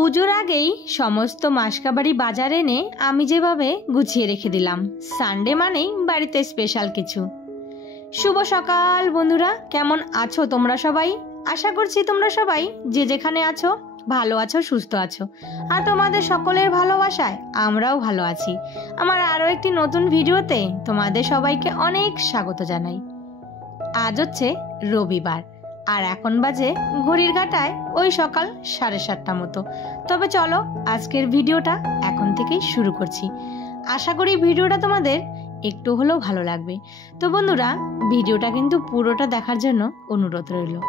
পুজোর আগেই সমস্ত মাসকাবাড়ি বাজার এনে আমি যেভাবে গুছিয়ে রেখে দিলাম। সানডে মানেই বাড়িতে স্পেশাল কিছু। শুভ সকাল বন্ধুরা, কেমন আছো তোমরা সবাই? আশা করছি তোমরা সবাই যে যেখানে আছো, ভালো আছো, সুস্থ আছো। আর তোমাদের সকলের ভালোবাসায় আমরাও ভালো আছি। আমার আরও একটি নতুন ভিডিওতে তোমাদের সবাইকে অনেক স্বাগত জানাই। আজ হচ্ছে রবিবার। আর এখন বাজে ঘড়ির কাটায় ওই সকাল সাড়ে সাতটা মতো। তবে চলো, আজকের ভিডিওটা এখন থেকেই শুরু করছি। আশা করি ভিডিওটা তোমাদের একটু হলেও ভালো লাগবে। তো বন্ধুরা, ভিডিওটা কিন্তু পুরোটা দেখার জন্য অনুরোধ রইল।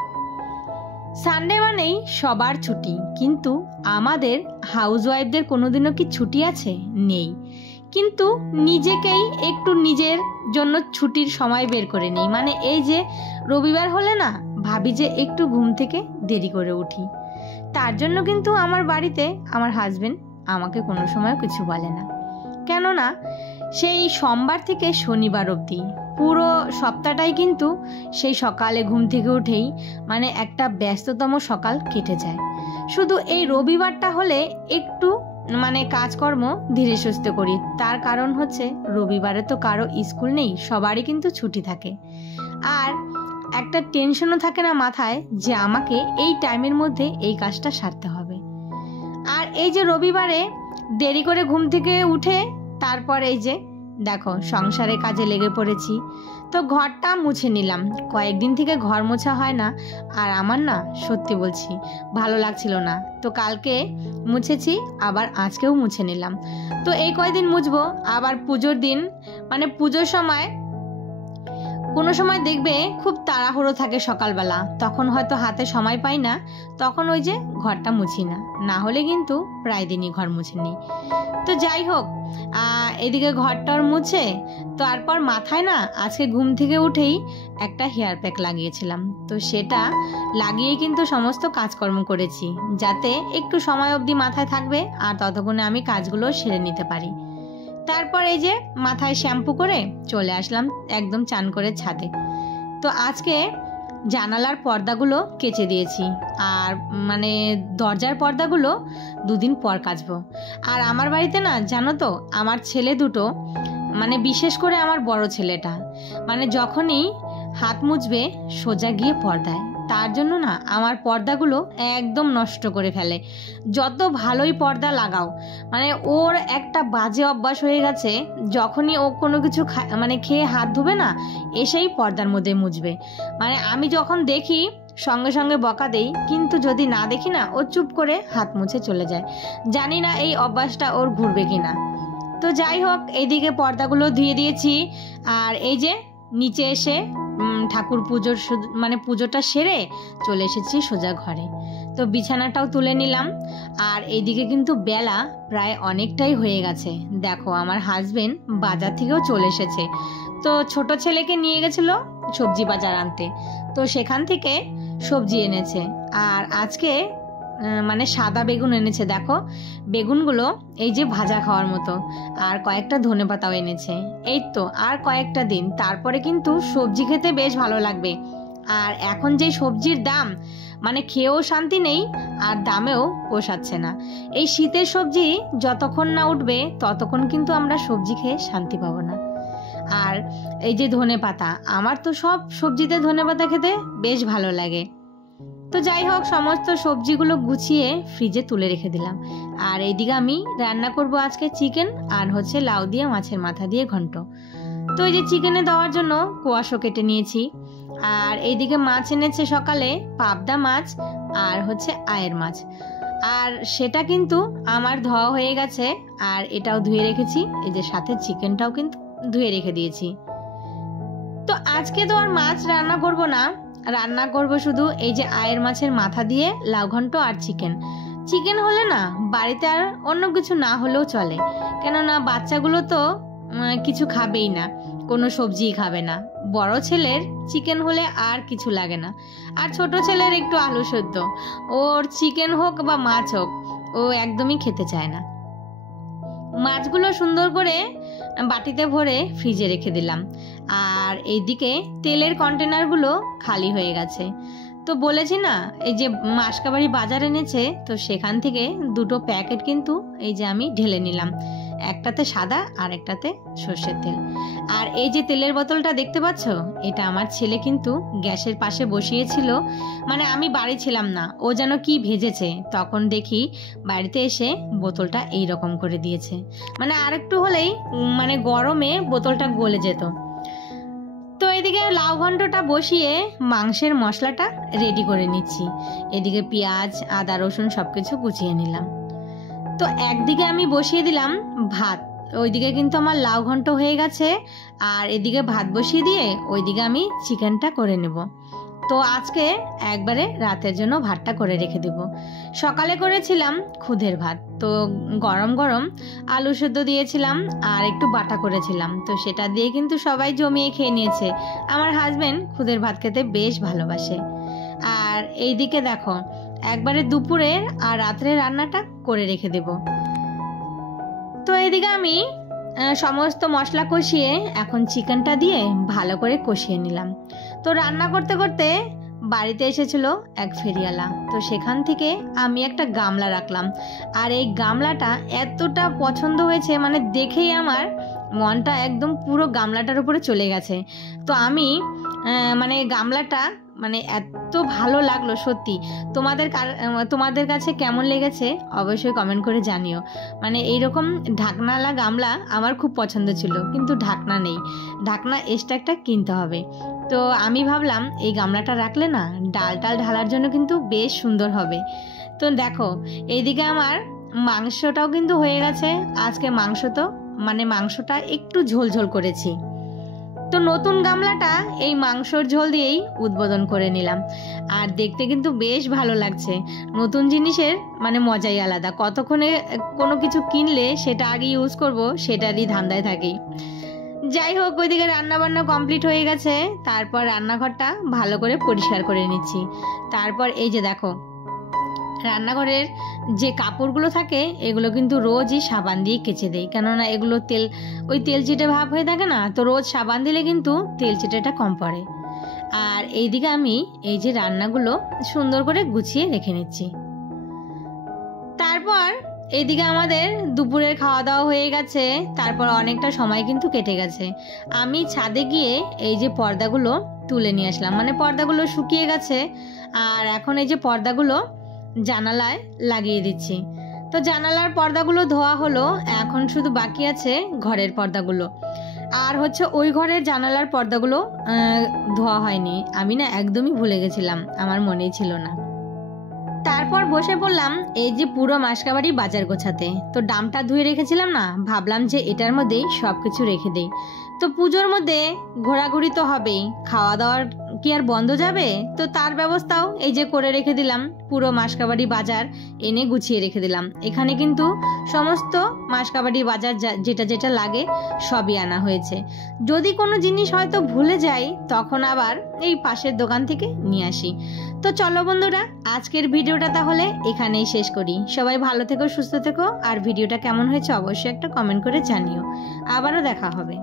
সানডে মানেই সবার ছুটি, কিন্তু আমাদের হাউসওয়াইফদের কোনোদিনও কি ছুটি আছে? নেই। কিন্তু নিজেকেই একটু নিজের জন্য ছুটির সময় বের করে নিই। মানে এই যে রবিবার হলে না ভাবি যে একটু ঘুম থেকে দেরি করে উঠি। তার জন্য কিন্তু আমার বাড়িতে আমার হাজবেন্ড আমাকে কোনো সময় কিছু বলে না। কেননা সেই সোমবার থেকে শনিবার অবধি পুরো সপ্তাহটাই কিন্তু সেই সকালে ঘুম থেকে উঠেই মানে একটা ব্যস্ততম সকাল কেটে যায়। শুধু এই রবিবারটা হলে একটু মানে কাজকর্ম ধীরে সুস্থ করি। তার কারণ হচ্ছে রবিবারে তো কারও স্কুল নেই, সবারই কিন্তু ছুটি থাকে। আর একটা টেনশনও থাকে না মাথায় যে আমাকে এই টাইমের মধ্যে এই কাজটা সারতে হবে। আর এই যে রবিবারে দেরি করে ঘুম থেকে উঠে, তারপর এই যে দেখো সংসারে কাজে লেগে পড়েছি, তো ঘরটা মুছে নিলাম। কয়েকদিন থেকে ঘর মোছা হয় না, আর আমার না সত্যি বলছি ভালো লাগছিল না। তো কালকে মুছেছি, আবার আজকেও মুছে নিলাম। তো এই কয়দিন মুছবো? আবার পুজোর দিন মানে পুজোর সময় কোনো সময় দেখবে খুব তাড়াহুড়ো থাকে সকালবেলা। তখন হয়তো হাতে সময় পাই না, তখন ওই যে ঘরটা মুছি না। না হলে কিন্তু প্রায় দিনই ঘর মুছে নিই তো যাই হোক এদিকে ঘরটার মুছে, তারপর মাথায় না আজকে ঘুম থেকে উঠেই একটা হেয়ার প্যাক লাগিয়েছিলাম। তো সেটা লাগিয়ে কিন্তু সমস্ত কাজকর্ম করেছি, যাতে একটু সময় অবধি মাথায় থাকবে আর ততক্ষণে আমি কাজগুলো সেরে নিতে পারি। তারপর এই যে মাথায় শ্যাম্পু করে চলে আসলাম একদম চান করে ছাদে। তো আজকে জানালার পর্দাগুলো কেচে দিয়েছি আর মানে দরজার পর্দাগুলো দুদিন পর কাচবো। আর আমার বাড়িতে না, জানো তো, আমার ছেলে দুটো মানে বিশেষ করে আমার বড় ছেলেটা মানে যখনই হাত মুছবে সোজা গিয়ে পর্দায়। তার জন্য না আমার পর্দাগুলো একদম নষ্ট করে ফেলে। যত ভালোই পর্দা লাগাও মানে ওর একটা বাজে অভ্যাস হয়ে গেছে, যখনই ও কোনো কিছু মানে খেয়ে হাত ধুবে না, এসেই পর্দার মধ্যে মুছবে। মানে আমি যখন দেখি, সঙ্গে সঙ্গে বকা দেই, কিন্তু যদি না দেখি না, ও চুপ করে হাত মুছে চলে যায়। জানি না এই অভ্যাসটা ওর ঘুরবে কি না তো যাই হোক এইদিকে পর্দাগুলো ধুয়ে দিয়েছি, আর এই যে নিচে এসে ঠাকুর পুজোর মানে পুজোটা সেরে চলে এসেছি সোজা ঘরে। তো বিছানাটাও তুলে নিলাম। আর এইদিকে কিন্তু বেলা প্রায় অনেকটাই হয়ে গেছে। দেখো, আমার হাজবেন্ড বাজার থেকেও চলে এসেছে। তো ছোট ছেলেকে নিয়ে গেছিল সবজি বাজার আনতে। তো সেখান থেকে সবজি এনেছে। আর আজকে মানে সাদা বেগুন এনেছে, দেখো। বেগুনগুলো এই যে ভাজা খাওয়ার মতো, আর কয়েকটা ধনে পাতাও এনেছে। এই তো, আর কয়েকটা দিন, তারপরে কিন্তু সবজি খেতে বেশ ভালো লাগবে। আর এখন যে সবজির দাম মানে খেয়েও শান্তি নেই, আর দামেও পোষাচ্ছে না। এই শীতের সবজি যতক্ষণ না উঠবে, ততক্ষণ কিন্তু আমরা সবজি খেয়ে শান্তি পাবো না। আর এই যে ধনে পাতা, আমার তো সব সবজিতে ধনে পাতা খেতে বেশ ভালো লাগে। তো যাই হোক, সমস্ত সবজিগুলো গুছিয়ে ফ্রিজে তুলে রেখে দিলাম। আর এইদিকে আমি রান্না করব আজকে চিকেন আর হচ্ছে লাউ দিয়ে মাছের মাথা দিয়ে ঘন্ট। তো এই যে চিকেনে দেওয়ার জন্য কোয়াশো কেটে নিয়েছি। আর এইদিকে মাছ এনেছে সকালে, পাবদা মাছ আর হচ্ছে আয়ের মাছ। আর সেটা কিন্তু আমার ধোয়া হয়ে গেছে, আর এটাও ধুয়ে রেখেছি। এই যে সাথে চিকেনটাও কিন্তু ধুয়ে রেখে দিয়েছি। তো আজকে তো আর মাছ রান্না করব না রান্না করব শুধু এই যে আয়ের মাছের মাথা দিয়ে, লাউ ঘন্ট আর চিকেন। চিকেন হলে না, বাড়িতে আর অন্য কিছু না হলেও চলে। কেননা বাচ্চাগুলো তো কিছু খাবেই না, কোনো সবজিই খাবে না। বড় ছেলের চিকেন হলে আর কিছু লাগে না। আর ছোট ছেলের একটু আলু সদ্য ওর চিকেন হোক বা মাছ হোক, ও একদমই খেতে চায় না। মাছগুলো সুন্দর করে বাটিতে ভরে ফ্রিজে রেখে দিলাম। আর এইদিকে তেলের কন্টেনারগুলো খালি হয়ে গেছে। তো বলেছি না, এই যে মাসকাবাড়ি বাজার এনেছে, তো সেখান থেকে দুটো প্যাকেট কিন্তু এই যে আমি ঢেলে নিলাম। একটাতে সাদা আর একটাতে সর্ষের তেল। আর এই যে তেলের বোতলটা দেখতে পাচ্ছ? এটা আমার ছেলে কিন্তু গ্যাসের পাশে বসিয়েছিল। মানে আমি বাড়ি ছিলাম না, ও যেন কি ভেজেছে। তখন দেখি বাড়িতে এসে বোতলটা এই রকম করে দিয়েছে। মানে আরেকটু হলেই মানে গরমে বোতলটা গলে যেত। তো এদিকে লাউ ঘন্টটা বসিয়ে মাংসের মশলাটা রেডি করে নিচ্ছি। এদিকে পেঁয়াজ, আদা, রসুন সব কিছু গুছিয়ে নিলাম। তো একদিকে আমি বসিয়ে দিলাম ভাত, ওইদিকে কিন্তু আমার লাউ ঘন্ট হয়ে গেছে, আর এদিকে ভাত বসিয়ে দিয়ে ওইদিকে আমি চিকেনটা করে নেব। তো আজকে একবারে রাতের জন্য ভাতটা করে রেখে দেব। সকালে করেছিলাম খুদের ভাত, তো গরম গরম আলু সেদ্ধ দিয়েছিলাম আর একটু বাটা করেছিলাম, তো সেটা দিয়ে কিন্তু সবাই জমিয়ে খেয়ে নিয়েছে। আমার হাজবেন্ড খুদের ভাত খেতে বেশ ভালোবাসে। আর এইদিকে দেখো একবারে দুপুরের আর রাত্রের রান্নাটা করে রেখে দেব। তো এদিকে আমি সমস্ত মশলা কষিয়ে এখন চিকেনটা দিয়ে ভালো করে কষিয়ে নিলাম। তো রান্না করতে করতে বাড়িতে এসেছিল এক ফেরিওয়ালা। তো সেখান থেকে আমি একটা গামলা রাখলাম। আর এই গামলাটা এতটা পছন্দ হয়েছে মানে দেখেই আমার মনটা একদম পুরো গামলাটার উপরে চলে গেছে। তো আমি মানে গামলাটা মানে এত ভালো লাগল, সত্যি। তোমাদের তোমাদের কাছে কেমন লেগেছে অবশ্যই কমেন্ট করে জানিও। মানে এইরকম ঢাকনালা গামলা আমার খুব পছন্দ ছিল, কিন্তু ঢাকনা নেই। ঢাকনা এক্সট্রা একটা কিনতে হবে। তো আমি ভাবলাম, এই গামলাটা রাখলে না, ডাল টাল ঢালার জন্য কিন্তু বেশ সুন্দর হবে। তো দেখো, এইদিকে আমার মাংসটাও কিন্তু হয়ে গেছে। আজকে মাংস তো মানে মাংসটা একটু ঝোল ঝোল করেছি। তো নতুন গামলাটা এই মাংসর ঝোল দিয়েই উদ্বোধন করে নিলাম। আর দেখতে কিন্তু বেশ ভালো লাগছে। নতুন জিনিসের মানে মজাই আলাদা। কতক্ষণে কোনো কিছু কিনলে সেটা আগে ইউজ করব, সেটারই ধান্দায় থাকি। যাই হোক, ওইদিকে রান্নাবান্না কমপ্লিট হয়ে গেছে। তারপর রান্নাঘরটা ভালো করে পরিষ্কার করে নিচ্ছি। তারপর এই যে দেখো রান্নাঘরের যে কাপড়গুলো থাকে, এগুলো কিন্তু রোজই সাবান দিয়ে কেচে দেয় কেননা এগুলো তেল, ওই তেল চিটে ভাব হয়ে থাকে না, তো রোজ সাবান দিলে কিন্তু তেল চিটেটা কম পড়ে। আর এইদিকে আমি এই যে রান্নাগুলো সুন্দর করে গুছিয়ে রেখে নিচ্ছি। তারপর এইদিকে আমাদের দুপুরের খাওয়া দাওয়া হয়ে গেছে, তারপর অনেকটা সময় কিন্তু কেটে গেছে। আমি ছাদে গিয়ে এই যে পর্দাগুলো তুলে নিয়ে আসলাম। মানে পর্দাগুলো শুকিয়ে গেছে, আর এখন এই যে পর্দাগুলো জানালায় লাগিয়ে দিচ্ছি। তো জানালার পর্দাগুলো ধোয়া হলো, এখন শুধু বাকি আছে ঘরের পর্দাগুলো। আর হচ্ছে ওই ঘরের জানালার পর্দাগুলো ধোয়া হয়নি। আমি না একদমই ভুলে গেছিলাম, আমার মনেই ছিল না। তারপর বসে পড়লাম এই যে পুরো মাসকাবাড়ি বাজার গোছাতে। তো ডামটা ধুয়ে রেখেছিলাম না, ভাবলাম যে এটার মধ্যেই সব কিছু রেখে দেই। তো পুজোর মধ্যে ঘোরাঘুরি তো হবেই। খাওয়া দাওয়ার কি আর বন্ধ যাবে? তো তার ব্যবস্থাও এই যে করে রেখে দিলাম, পুরো মাসকাবাড়ি বাজার এনে গুছিয়ে রেখে দিলাম। এখানে কিন্তু সমস্ত মাসকাবাড়ি বাজার যেটা যেটা লাগে সবই আনা হয়েছে। যদি কোনো জিনিস হয়তো ভুলে যাই, তখন আবার এই পাশের দোকান থেকে নিয়ে আসি। তো চলো বন্ধুরা, আজকের ভিডিওটা তাহলে এখানেই শেষ করি। সবাই ভালো থেকো, সুস্থ থেকো, আর ভিডিওটা কেমন হয়েছে অবশ্যই একটা কমেন্ট করে জানিও। আবারও দেখা হবে।